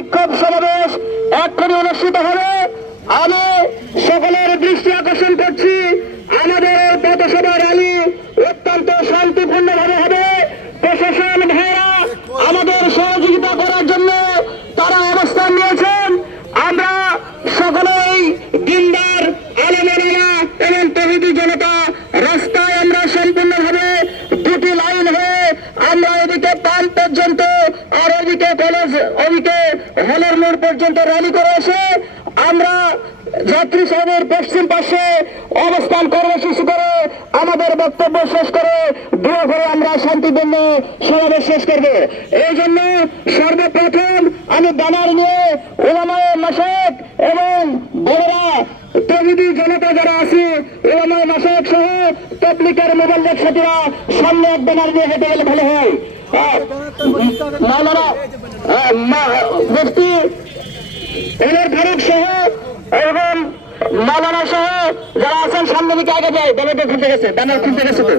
বিক্ষোভ সমাবেশ এক্ষুনি অনুষ্ঠিত হবে। আমি সকলের দৃষ্টি আকর্ষণ করছি, আমাদের পথসভা র্যালি অত্যন্ত শান্তিপূর্ণভাবে হবে। প্রশাসন ভাইরা আমাদের সহযোগিতা করার জন্য তারা অবস্থান নিয়েছেন। আমরা সকলেই দিনদার আলেমেরা এবং তৌহিদি জনতা রাস্তায় আমরা সম্পূর্ণভাবে দুটি লাইন হয়ে আমরা এদিকে পাম্প পর্যন্ত আর ওদিকে কলেজ ওদিকে হলের মোড় পর্যন্ত র্যালি করে এসে আমরা যাত্রী সাহেবের পশ্চিম পাশে অবস্থান কর্মসূচি করে আমাদের বক্তব্য শেষ করে দোয়া করে আমরা শান্তিপূর্ণ সমাবেশ শেষ করব। এই জন্য সর্বপ্রথম আমি ব্যানার নিয়ে ওলামায়ে মাশায়েখ এবং বড়রা তৌহিদি জনতা যারা আছে ওলামায়ে মাশায়েখ সহ তাবলীগের মুবাল্লিগ সাথীরা সামনে এক ব্যানার নিয়ে হেঁটে গেলে ভালো হয়। মাওলানা মুফতি ওমর ফারুক সহ এবং মাওলানা সহ যারা আছেন সামনে দিকে আগে যায়। ব্যানারটা খুলতে গেছে, ব্যানার খুলতে গেছে তো